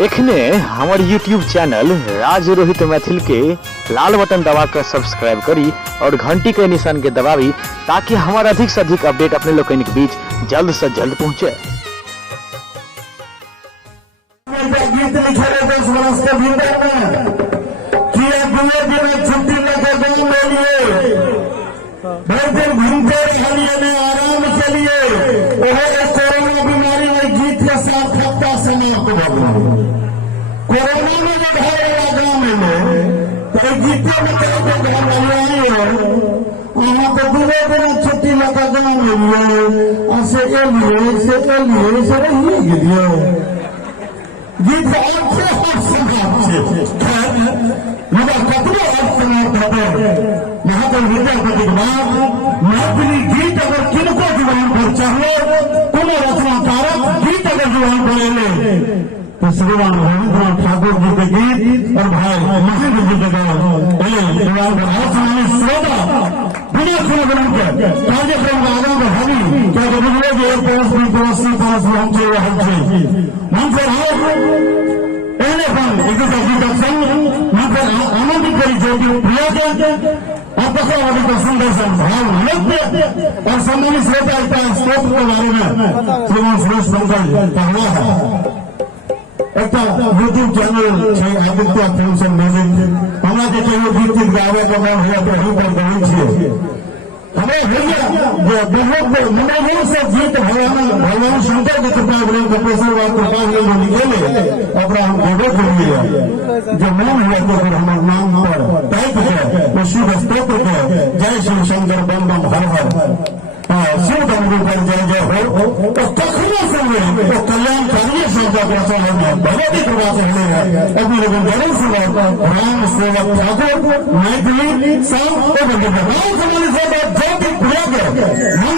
एखने हमारे YouTube channel राज रोहित मैथिल के लाल बटन दबाकर सब्सक्राइब करी और घंटी के निशान के दबावी ताकि हमारा अधिक से अधिक अपडेट अपने लोगों के बीच जल्द से जल्द पहुंचे। आराम के लिए कोरोना बीमारी में गीत के सार्थकता समाप्त हो गई। कोरोना में जो घर वाला गाँव में तो गीते में यहाँ पे दूसरे दिन छुट्टी लगा गाँव में से रही गीत मगर कपड़े अब समाप्त होते यहाँ पर विद्यापति के बाद मैथिली गीत अगर किनको जुबान पर चाहिए कोनो रचनाकारक गीत अगर जुबान पर ले तो श्रीमान रविंद्रनाथ ठाकुर जी के गीत और भाई महिल जी के जुबान पर आसमानी श्रोता बिना सुने बन के कार्यक्रम का आगे बढ़ावी क्या बुझले जो एक परस हम चाहिए मन से आनंदित करी आपका सुंदर भाव नृत्य और सम्मानित श्रोता स्रोत के बारे में श्रीमान सुरेश पंकज का हुआ है एक YouTube channel Aditya film music हमारा के गीत गावे का नाम हुआ तो ही पर गई हमें भैया बहुत मनोहर से गीत भगवान शंकर के कृपा ग्रह के पेशर बात कृपा ग्रह निकले अपना हम गोबे के लिए जो मन हुआ तो फिर हमारे नाम पर टाइप है वो शिव स्तोत्र के जय शिव शंकर बम बम हर हर शिव गंगू पर जय जय हो तो कखने सुने तो कल्याणकारी शब्द बहुत ही कृपा से हमें अपने लोगों जरूर सुना रामसेवक ठाकुर मैथिली सब